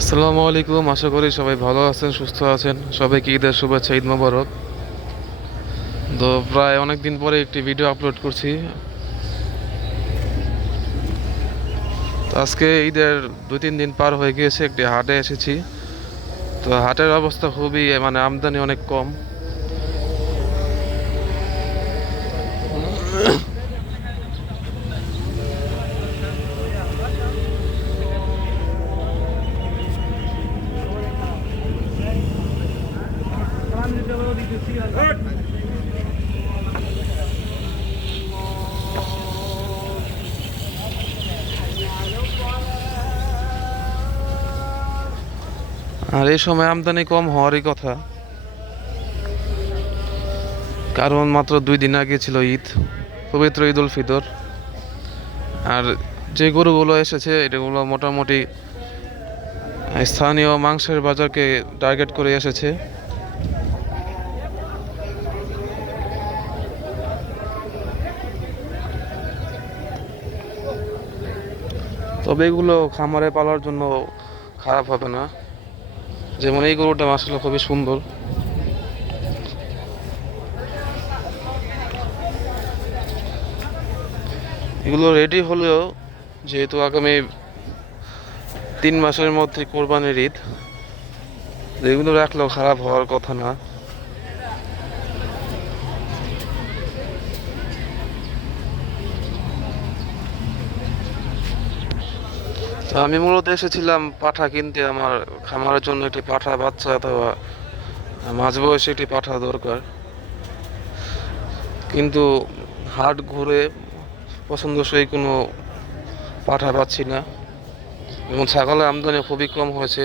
আসসালামু আলাইকুম। আশা করি সবাই ভালো আছেন, সুস্থ আছেন। সবাইকে ঈদের শুভেচ্ছা, ঈদ মোবারক। তো প্রায় অনেক দিন পরে একটি ভিডিও আপলোড করছি। তো আজকে ঈদের 2-3 দিন পার হয়ে গিয়েছে, একটি হাটে এসেছি। তো হাটের অবস্থা খুবই আমদানি অনেক কম। আর এই সময় আমদানি কম হওয়ারই কথা, কারণ মাত্র 2 দিন আগে ছিল ঈদ, পবিত্র ঈদ উল ফিতর। আর যে গরুগুলো এসেছে এটাগুলো মোটামুটি স্থানীয় মাংসের বাজারকে টার্গেট করে এসেছে। তবে এগুলো খামারে পালার জন্য খারাপ হবে না। যেমন এই গরুটা আসলে খুবই সুন্দর। এগুলো রেডি হলেও, যেহেতু আগামী 3 মাসের মধ্যে কোরবানির ঈদ, এগুলো রাখলেও খারাপ হওয়ার কথা না। তো আমি মূলত এসেছিলাম পাঠা কিনতে। আমার খামারের জন্য একটি পাঠা বাচ্চা অথবা মাঝবয়সী একটি পাঠা দরকার, কিন্তু হাট ঘুরে পছন্দসই কোনো পাঠা পাচ্ছি না, এবং ছাগলের আমদানি খুবই কম হয়েছে।